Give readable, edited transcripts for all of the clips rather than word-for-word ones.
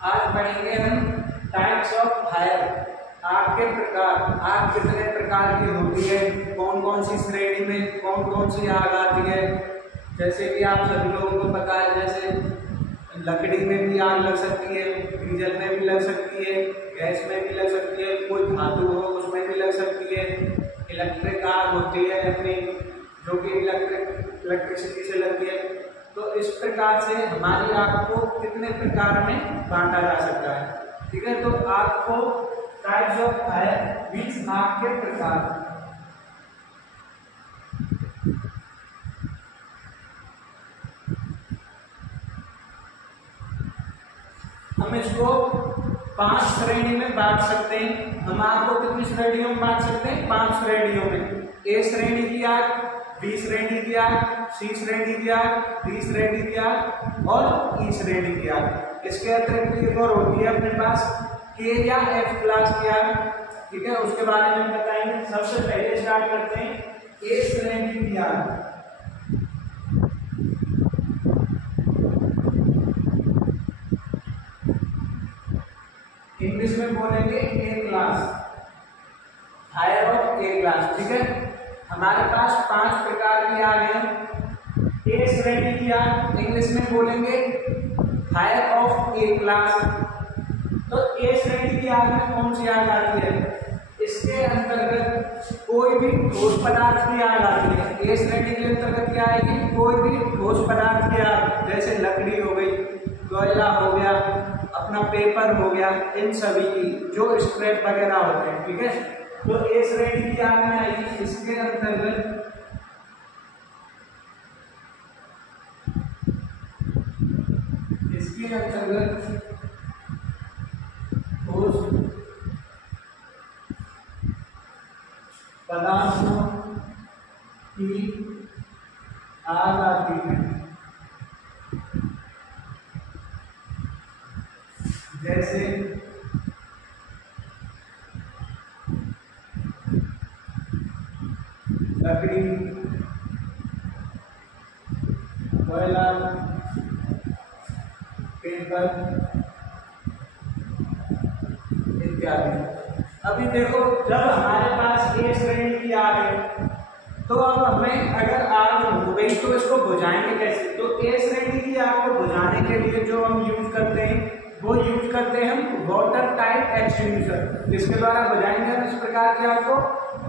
आज पढ़ेंगे हम टाइप्स ऑफ फायर। आग के प्रकार। आग कितने प्रकार की होती है, कौन कौन सी श्रेणी में कौन कौन सी आग आती है। जैसे कि आप सभी लोगों को पता है, जैसे लकड़ी में भी आग लग सकती है, डीजल में भी लग सकती है, गैस में भी लग सकती है, कोई धातु हो उसमें भी लग सकती है। इलेक्ट्रिक आग होती है अपनी, जो कि इलेक्ट्रिसिटी से लगती है। तो इस प्रकार से हमारी आग को कितने प्रकार में बांटा जा सकता है। ठीक है, तो आग को टाइप्स ऑफ फायर मींस आग के प्रकार। हम इसको 5 श्रेणी में बांट सकते हैं। हम आग को कितनी श्रेणियों में बांट सकते हैं? 5 श्रेणियों में। ए श्रेणी की आग, बी श्रेणी की आग, सी श्रेणी की आग, डी श्रेणी की आग और ई श्रेणी की आग। इसके अतिरिक्त एक और होती है अपने पास के या एफ क्लास की आग। ठीक है, उसके बारे में बताएंगे। सबसे पहले स्टार्ट करते हैं ए श्रेणी की आग। इंग्लिश में बोलेंगे a class, fire of a class. ठीक है, हमारे पास 5 प्रकार की आग है। ए श्रेणी की आग इंग्लिश में बोलेंगे फायर ऑफ ए क्लास। तो ए श्रेणी की आग में कौन सी आग आती है? इसके अंतर्गत कोई भी ठोस पदार्थ की आग आती है। ए श्रेणी के अंतर्गत क्या आएगी? कोई भी ठोस पदार्थ की आग, जैसे लकड़ी हो गई, कोयला हो गया, अपना पेपर हो गया, इन सभी की जो स्क्रैप वगैरह होते हैं। ठीक है, तो ए श्रेणी की आग में आएगी। इसके अंतर्गत ठोस पदार्थों की आग आती है, जैसे लकड़ी, कोयला, पेपर इत्यादि। अभी देखो, जब हमारे पास ए श्रेणी की आग है, तो अब हमें अगर आग हो गई तो इसको बुझाएंगे कैसे? तो ए श्रेणी की आग को बुझाने के लिए जो हम यूज करते हैं वो यूज करते हैं हम वाटर टाइप एक्सटिंग्विशर। जिसके द्वारा बुझाएंगे हम इस प्रकार की आग को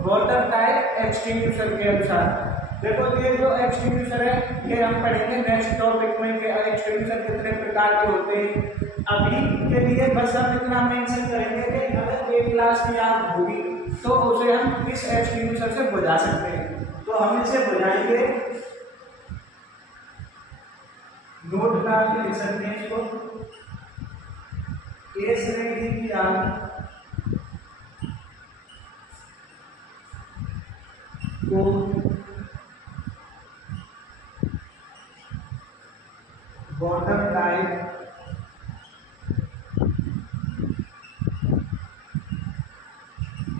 वाटर टाइप एक्सटिंग्विशर के अनुसार। देखो, ये जो एक्सटिंग्विशर है ये हम पढ़ेंगे नेक्स्ट टॉपिक में कि एक्सटिंग्विशर कितने प्रकार के होते हैं। अभी के लिए बस हम इतना मेंशन करेंगे कि अगर ए क्लास की आग होगी तो उसे हम किस एक्सटिंग्विशर से बुझा सकते हैं। तो हम इसे बुझाएंगे, नोट डाल के लिख सकते हैं इसको। ए श्रेणी की आग को वाटर टाइप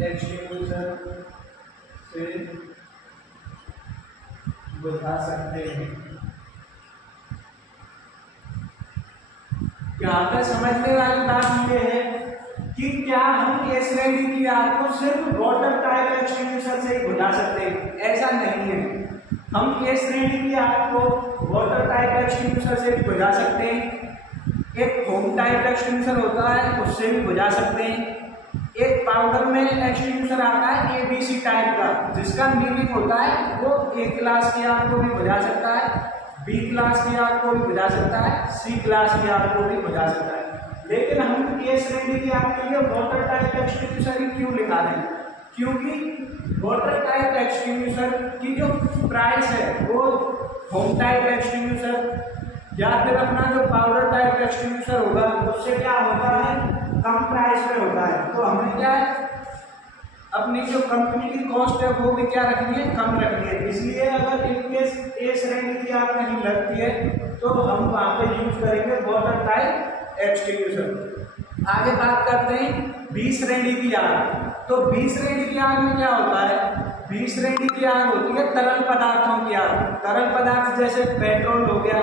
एक्सटिंग्विशर से बुझा सकते हैं। यहाँ पर समझने वाली बात यह है कि क्या हम ए श्रेणी की आग को सिर्फ वाटर टाइप एक्सटिंग्विशर से ही बुझा सकते हैं? ऐसा नहीं है। हम ए श्रेणी की आग को वाटर टाइप एक्सटिंग्विशर से भी बुझा सकते हैं। एक फोम टाइप एक्सटिंग्विशर होता है, उससे भी बुझा सकते हैं। एक पाउडर में एक्सटिंग्विशर आता है ABC टाइप का, जिसका मीनिंग होता है वो ए क्लास की आग को भी बुझा सकता है, बी क्लास की आग को भी बुझा सकता है, सी क्लास की आग को भी बुझा सकता है। लेकिन हम ए श्रेणी की आग के लिए वाटर टाइप एक्सटिंग्विशर ही क्यों लिखा रहे हैं? क्योंकि वाटर टाइप एक्सटिंग्विशर की जो प्राइस है वो होम टाइप एक्सटिंग्विशर या फिर अपना जो पाउडर टाइप एक्सटिंग्विशर होगा उससे क्या होता है, कम प्राइस में होता है। तो हमें क्या है, अपनी जो कंपनी की कॉस्ट है वो भी क्या रखनी है, कम रखनी है। इसलिए अगर इनकेस ए श्रेणी की आग नहीं लगती है तो हम वहाँ पे यूज करेंगे वाटर टाइप एक्सटिंग्विशर। आगे बात करते हैं बी श्रेणी की आग। तो बी श्रेणी की आग में क्या होता है? बी श्रेणी की आग होती है तरल पदार्थों की आग। तरल पदार्थ जैसे पेट्रोल हो गया,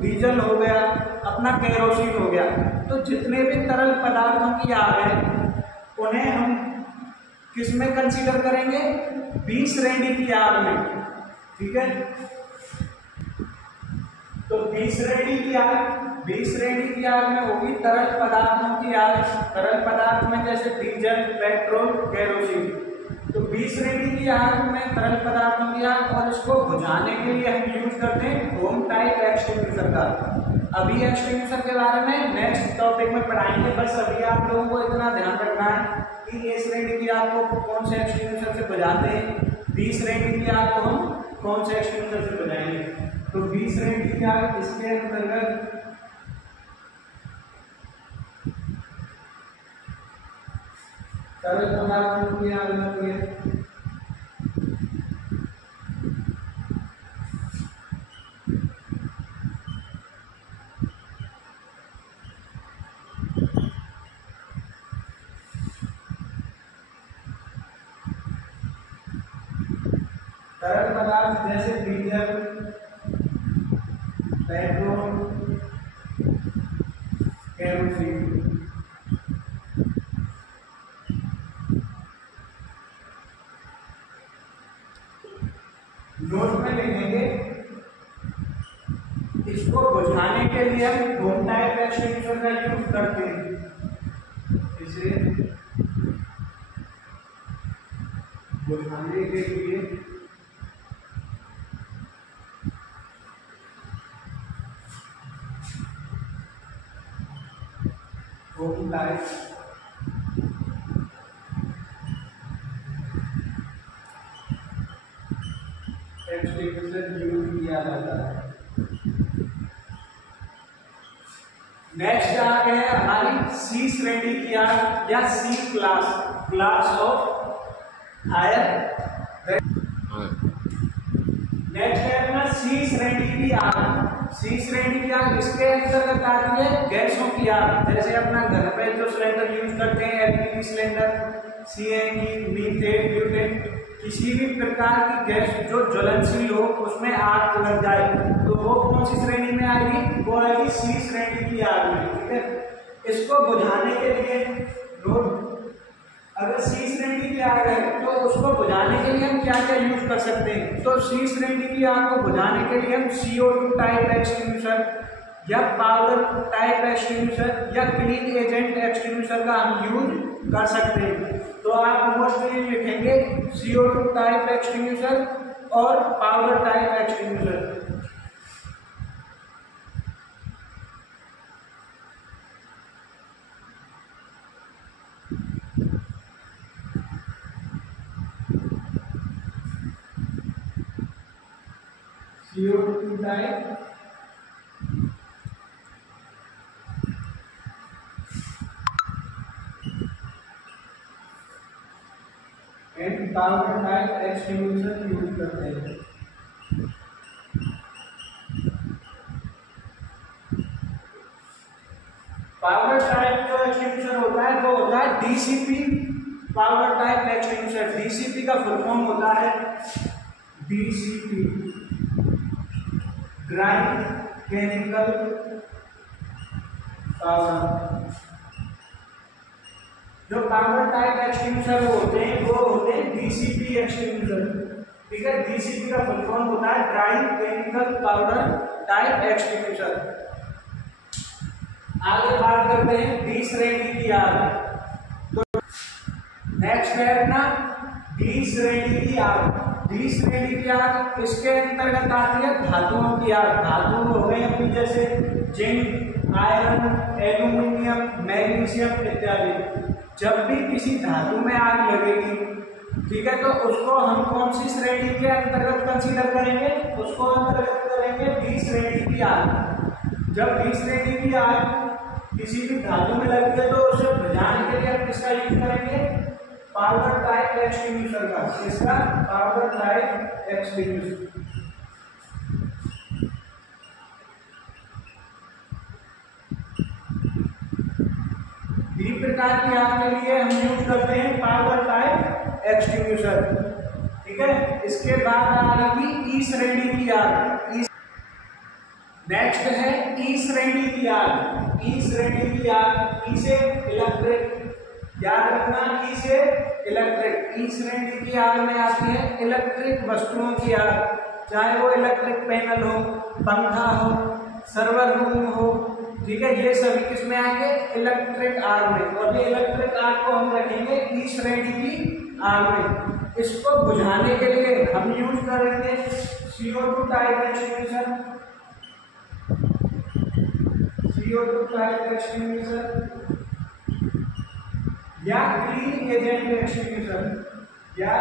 डीजल हो गया, अपना केरोसिन हो गया। तो जितने भी तरल पदार्थों की आग है उन्हें हम किस में कंसीडर करेंगे? बी श्रेणी की आग में। ठीक है, तो बी श्रेणी की आग में होगी तरल पदार्थों की आग। तरल पदार्थ में जैसे डीजल, पेट्रोल, केरोसिन। तो बी श्रेणी की आग में तरल पदार्थों की आग, और इसको बुझाने के लिए हम यूज करते हैं होम टाइप एक्सटिंग्विशर का। अभी एक्सटिंग्विशर के बारे में नेक्स्ट टॉपिक में पढ़ाएंगे। बस अभी आप लोगों को इतना ध्यान रखना है कि ए श्रेणी की आग को कौन से एक्सटिंग्विशर से बुझाते हैं, बी श्रेणी की आग को हम कौन से एक्सटिंग्विशर से बुझाएंगे। तो बी श्रेणी की आग इसके अंतर्गत तरल पदार्थों की आग लगती है। तरल पदार्थ जैसे डीजल, पेट्रोल, केरोसिन। नोट में लिखेंगे, इसको बुझाने के लिए हम होम टाइप एक्सटिंग्विशर का यूज करते हैं। इसे बुझाने के लिए होम टाइप एक्सटिंग्विशर यूज किया जाता है। नेक्स्ट आग है हमारी सी श्रेणी की आग या सी क्लास ऑफ फायर। नेक्स्ट है अपना सी श्रेणी की आग। सी श्रेणी की आग इसके अंतर्गत आती है गैसों की आग। जैसे अपना घर पे जो सिलेंडर यूज करते हैं, LPG cylinder, CNG, methane, butane, किसी भी प्रकार की गैस जो ज्वलनशील हो उसमें आग लग जाए तो वो कौन सी श्रेणी में आएगी? वो आएगी सी श्रेणी की आग में। ठीक है, इसको बुझाने के लिए अगर सी श्रेणी की आग है तो उसको बुझाने के लिए हम क्या क्या यूज कर सकते हैं? तो सी श्रेणी की आग को बुझाने के लिए हम CO2 टाइप एक्सटिंग्विशर या पाउडर टाइप एक्सटिंग्विशर या क्लीन एजेंट एक्सटिंग्विशर का हम यूज कर सकते हैं। तो आप मोस्टली लिखेंगे CO2 टाइप एक्सटिंग्विशर और powder type extinguisher. CO2 type and powder type extinguisher use करते हैं। पाउडर टाइप जो एक्सटिंग्विशर होता है वो होता है DCP powder type extinguisher. DCP का फुल फॉर्म होता है DCP, ड्राई केमिकल पाउडर। जो पाउडर टाइप एक्सटिंग्विशर होते हैं वो होते हैं DCP एक्सटिंग्विशर। ठीक है, DCP का फुल फॉर्म होता है dry chemical powder type extinguisher. आगे बात करते हैं डी श्रेणी की आग। तो नेक्स्ट है अपना डी श्रेणी की आग। डी श्रेणी की आग इसके अंतर्गत आती है धातुओं की आग। धातु हो गए अपनी जैसे जिंक, आयरन, एल्यूमिनियम, मैग्नीशियम इत्यादि। जब भी किसी धातु में आग लगेगी, ठीक है, तो उसको हम कौन सी श्रेणी के अंतर्गत कंसीडर करेंगे? उसको अंतर्गत करेंगे डी श्रेणी की आग। जब डी श्रेणी की आग किसी भी धातु में लगती है तो उसे बुझाने के लिए हम किसका यूज करेंगे? पाउडर टाइप एक्सटिंग्विशर का। इसका पाउडर टाइप एक्सटिंग्विशर। बी प्रकार की आग के लिए हम यूज करते हैं पाउडर टाइप एक्सटिंग्विशर। ठीक है, इसके बाद आएगी ई श्रेणी की आग। नेक्स्ट है ई श्रेणी की आग। ई श्रेणी की आग, ई से इलेक्ट्रिक, याद रखना ई से इलेक्ट्रिक। ई श्रेणी की आग में आती है इलेक्ट्रिक वस्तुओं की आग, चाहे वो इलेक्ट्रिक पैनल हो, पंखा हो, सर्वर रूम हो, ठीक है, ये सभी किस में आएंगे? इलेक्ट्रिक आग में। और ये इलेक्ट्रिक आग को हम रखेंगे ई श्रेणी की आग में। इसको बुझाने के लिए हम यूज करेंगे CO2 type extinguisher, CO2 type extinguisher या क्लीन एजेंट एक्सटिंग्विशर, या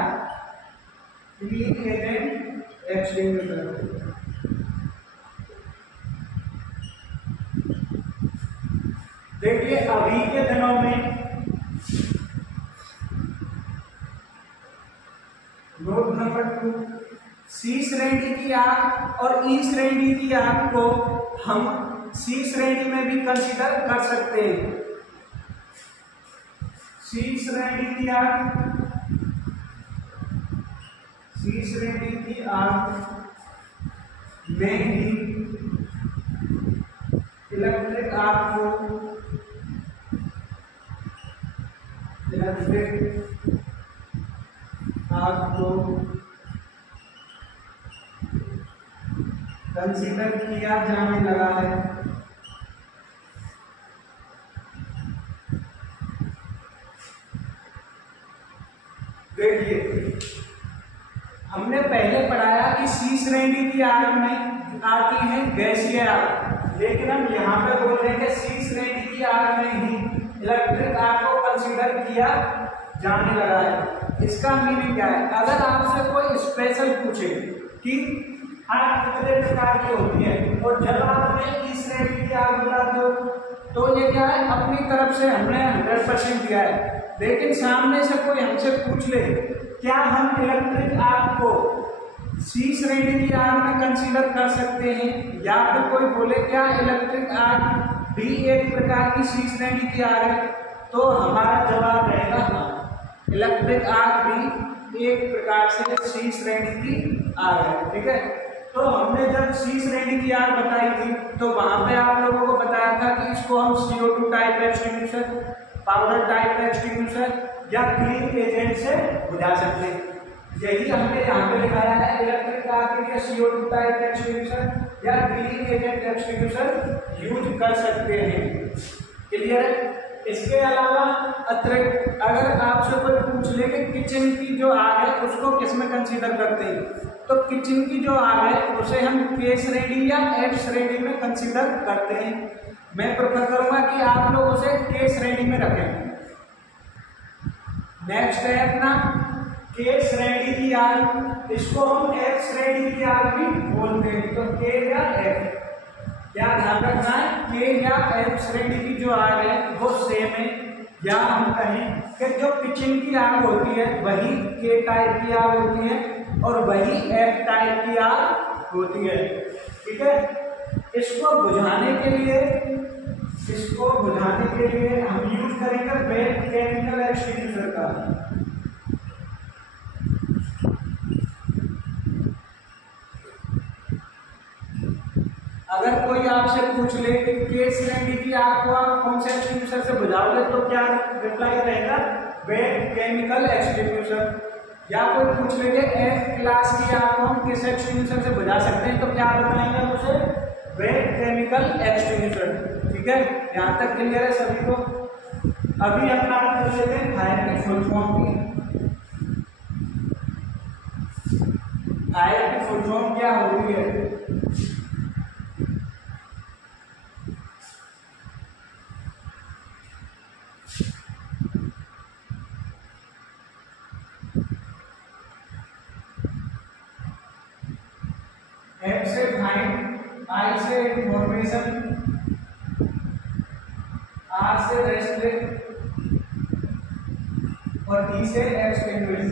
क्लीन एजेंट एक्सटिंग्विशर। देखिए अभी के दिनों में नोट नंबर 2, सी श्रेणी की आग और ई श्रेणी की आग को हम सी श्रेणी में भी कंसीडर कर सकते हैं। सी श्रेणी की आग, सी श्रेणी की आग में ही इलेक्ट्रिक आग को, इलेक्ट्रिक आग को कंसीडर किया जाने लगा है। देखिए हमने पहले पढ़ाया कि सी श्रेणी की आग में आती है गैसीय आग, लेकिन हम यहाँ पे बोल रहे हैं कि सी श्रेणी की आग में ही इलेक्ट्रिक आग को कंसीडर किया जाने लगा है। इसका मीनिंग क्या है? अगर आपसे कोई स्पेशल पूछे कि आग कितने प्रकार की होती है और जब आप हमें इस श्रेणी की आग बताते हो तो ये क्या है? अपनी तरफ से हमने 100% दिया है। लेकिन सामने से कोई हमसे पूछ ले क्या हम इलेक्ट्रिक आग को सी श्रेणी की आग में कंसीडर कर सकते हैं, या फिर कोई बोले क्या इलेक्ट्रिक आग भी एक प्रकार की सी श्रेणी की आग है, तो हमारा जवाब रहेगा हाँ, इलेक्ट्रिक आग भी एक प्रकार से सी श्रेणी की आग है। ठीक है, तो हमने जब सी श्रेणी की आग बताई थी तो वहां पे आप लोगों को बताया था कि इसको हम CO2 type extinguisher, powder type extinguisher या क्लीन एजेंट से बुझा सकते हैं। यही हमने यहाँ पे दिखाया है, इलेक्ट्रिक आग के लिए CO2 टाइप एक्सटिंग्विशर या क्लीन एजेंट एक्सटिंग्विशर यूज कर सकते हैं। क्लियर है? इसके अलावा अतिरिक्त अगर आपसे कोई पूछ ले कि किचन की जो आग है उसको किस में कंसीडर करते हैं, तो किचन की जो आग है उसे हम K श्रेणी या F श्रेणी में कंसीडर करते हैं। मैं प्रेफर करूंगा कि आप लोग उसे K श्रेणी में रखें। नेक्स्ट है अपना K श्रेणी की आग, इसको हम F श्रेणी की आग भी बोलते हैं। तो K या F, क्या ध्यान रखना है? K या F श्रेणी की जो आग है वो सेम है, या हम कहें कि जो किचन की आग होती है वही K टाइप की आग होती है और वही F टाइप की आग होती है। ठीक है, इसको बुझाने के लिए हम यूज करेंगे वेट केमिकल एक्सटिंग्विशर का। अगर कोई आपसे पूछ ले कि K श्रेणी की आग को आप कौन से एक्सटिंग्विशर से बुझाओगे तो क्या रिप्लाई रहेगा? Wait chemical extinguisher. या कोई पूछ ले कि F क्लास की आग को हम किस एक्सटिंग्विशर से बुझा सकते हैं तो क्या बताएंगे उसे? Wait chemical extinguisher. ठीक है, यहाँ तक क्लियर है सभी को? अभी हम बात कर लेते हैं फायर की फुल फॉर्म की। फायर की फुल फॉर्म क्या होती है? F से फाइंड, I से इंफॉर्मेशन, R से रेस्ट्रिक्ट और E से एक्सटिंग्विश।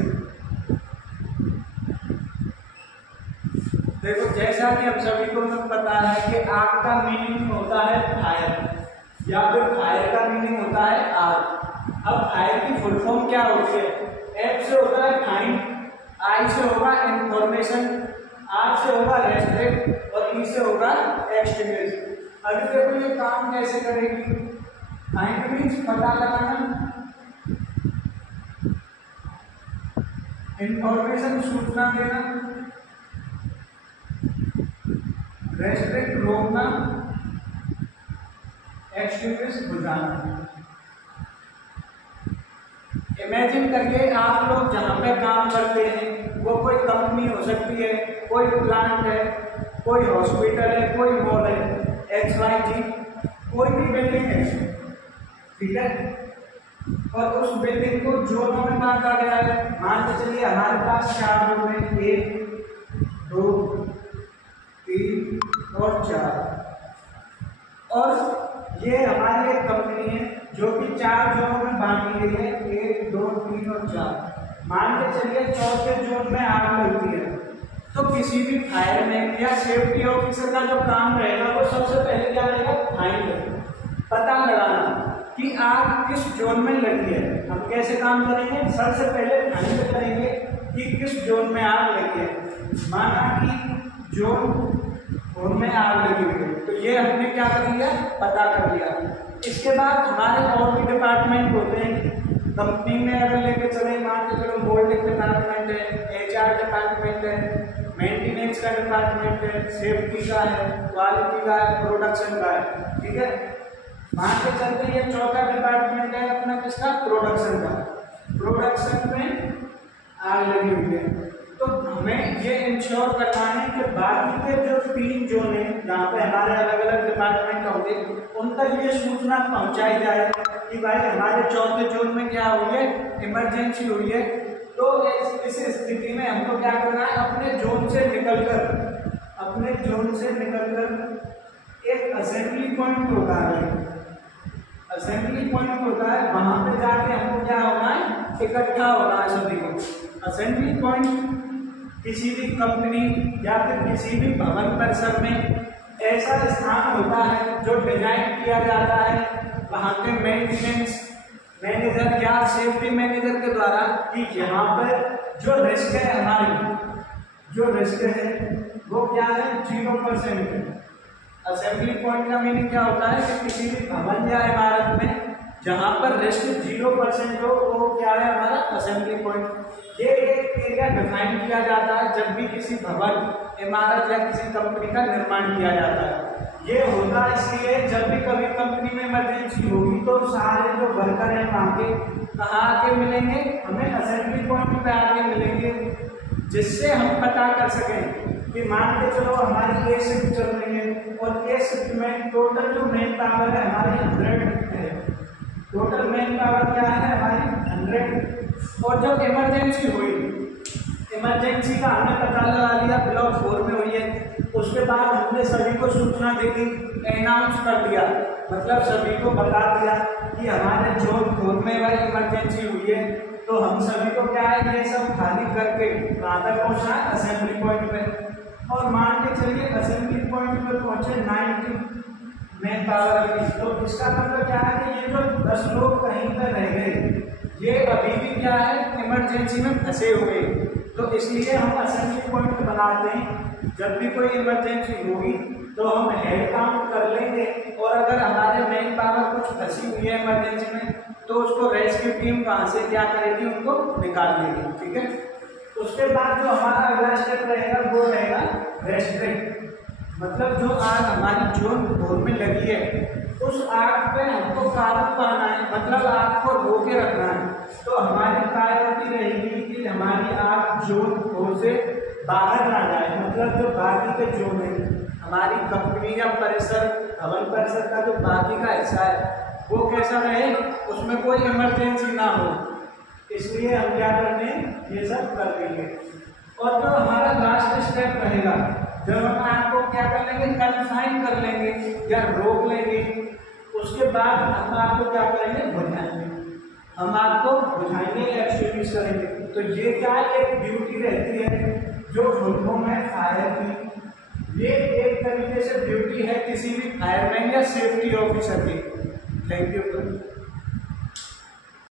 देखो जैसा कि हम सभी को पता है कि आग का मीनिंग होता है फायर या फिर फायर का मीनिंग होता है आग। अब फायर की फुल फॉर्म क्या होती है? F से होता है फाइंड, I से होगा इंफॉर्मेशन, R से होगा रेस्ट्रिक्ट और E गलती से होगा एक्सटिंग्विश। अभी देखो ये काम कैसे करेगी, फाइंड मीन्स पता लगाना, इंफॉर्मेशन सूचना देना, रेस्ट्रिक्ट रोकना, एक्सटिंग्विश बुझाना। इमेजिन करिए आप लोग जहाँ पे काम करते हैं वो कोई कंपनी हो सकती है, कोई प्लांट है, कोई हॉस्पिटल है, कोई मॉल है, XYZ, कोई भी बिल्डिंग है, ठीक है। और उस बिल्डिंग को जोनों में बांटा गया है। मान के चलिए हमारे पास 4 जोन है, 1, 2, 3 और 4। और ये हमारी एक कंपनी है जो कि 4 जोनों में बांटी गई है, 1, 2, 3 और 4। मान के चलिए चौथे जोन में आग लगती है, तो किसी भी फायरमैन या सेफ्टी ऑफिसर का जो काम रहेगा वो सबसे पहले क्या रहेगा, फाइंड पता लगाना कि आग किस जोन में लगी है। हम कैसे काम करेंगे, सबसे पहले फाइंड करेंगे कि किस जोन में आग लगी है। माना कि जोन में आग लगी हुई है, तो ये हमने क्या कर लिया, पता कर लिया। इसके बाद हमारे और भी डिपार्टमेंट होते हैं कंपनी में, अगर लेके चले मान के चलो मोल्डिंग डिपार्टमेंट है, HR डिपार्टमेंट है, मेंटेनेंस का डिपार्टमेंट है, सेफ्टी का है, क्वालिटी का है, प्रोडक्शन का है, ठीक है। मान के चलते ये चौथा डिपार्टमेंट है अपना किसका, प्रोडक्शन का। प्रोडक्शन में आग लगी हुई है, तो हमें ये इंश्योर करना है कि बाकी के जो 3 जोन है जहाँ पे हमारे अलग अलग डिपार्टमेंट होंगे उन तक ये सूचना पहुँचाई जाए कि भाई हमारे चौथे जोन में क्या हुई है, इमरजेंसी हुई है। तो इस स्थिति में हमको क्या करना है, अपने जोन से निकलकर एक असेंबली पॉइंट होता है, वहां पे जाके हमको क्या होना है, इकट्ठा होना है सभी को। असेंबली पॉइंट किसी भी कंपनी या फिर किसी भी भवन परिसर में ऐसा स्थान होता है जो डिजाइन किया जाता है वहाँ के मेंटेनेंस मैनेजर या सेफ्टी मैनेजर के द्वारा कि यहाँ पर जो रिस्क है, वो क्या है, 0% है। असेंबली पॉइंट का मीनिंग क्या होता है कि किसी भी भवन या इमारत में जहाँ पर रिस्क 0% हो वो क्या है, हमारा असेंबली पॉइंट। ये एक एरिया डिफाइन किया जाता है जब भी किसी भवन, इमारत या किसी कंपनी का निर्माण किया जाता है। ये होता इसलिए जब भी कभी कंपनी में इमरजेंसी होगी तो सारे जो वर्कर हैं वहाँ के कहाँ आके मिलेंगे, हमें असेंबली पॉइंट पे आके मिलेंगे, जिससे हम पता कर सकें कि मान के चलो हमारी A शिफ्ट चल रही है और A शिफ्ट में टोटल जो मेन पावर है हमारी 100 है। टोटल मेन पावर क्या है हमारी 100। और जब इमरजेंसी हुई, इमरजेंसी का हमने पता लगा लिया, ब्लॉक 4 में हुई है, उसके बाद हमने सभी को सूचना देके अनाउंस कर दिया, मतलब सभी को बता दिया कि हमारे जोन 4 में भाई इमरजेंसी हुई है। तो हम सभी को क्या है, ये सब खाली करके कहाँ तक पहुँचना है, असेंबली पॉइंट पे। और मान के चलिए असेंबली पॉइंट पे पहुँचे 90 मेन पावर की, तो इसका मतलब क्या है कि ये जो 10 लोग कहीं पर रह गए ये अभी भी क्या है, इमरजेंसी में फंसे हुए। तो इसलिए हम असेंबली पॉइंट बनाते हैं, जब भी कोई इमरजेंसी होगी तो हम हेड काउंट कर लेंगे, और अगर हमारे मेन पावर कुछ फंसी हुई है इमरजेंसी में तो उसको रेस्क्यू टीम वहाँ से क्या करेगी, उनको निकाल देगी, ठीक है। उसके बाद जो हमारा अगला स्टेप रहेगा वो रहेगा रेस्ट्रिक्ट, मतलब जो आग हमारी जोन 4 में लगी है उस आग पे हमको काबू पाना है, मतलब आग को रोके रखना है। तो हमारी प्रायोरिटी रहेगी कि हमारी आग जोन 4 से बाहर ना जाए, मतलब जो बाकी के जोन है हमारी कंपनी या परिसर, भवन परिसर का जो बाकी का हिस्सा है वो कैसा रहे, उसमें कोई इमरजेंसी ना हो। इसलिए हम क्या करते हैं, ये सब कर देंगे। और जो हमारा लास्ट स्टेप रहेगा, जब हम आग को क्या कर लेंगे, कन्फाइन कर लेंगे या रोक लेंगे, उसके बाद हम आग को क्या करेंगे, बुझाएंगे। हम आग को बुझाएंगे या एक्सटिंग्विश करेंगे। तो ये क्या एक ड्यूटी रहती है जो फुलफॉर्म में फायर की, ये एक तरीके से ड्यूटी है किसी भी फायरमैन या सेफ्टी ऑफिसर की। Thank you.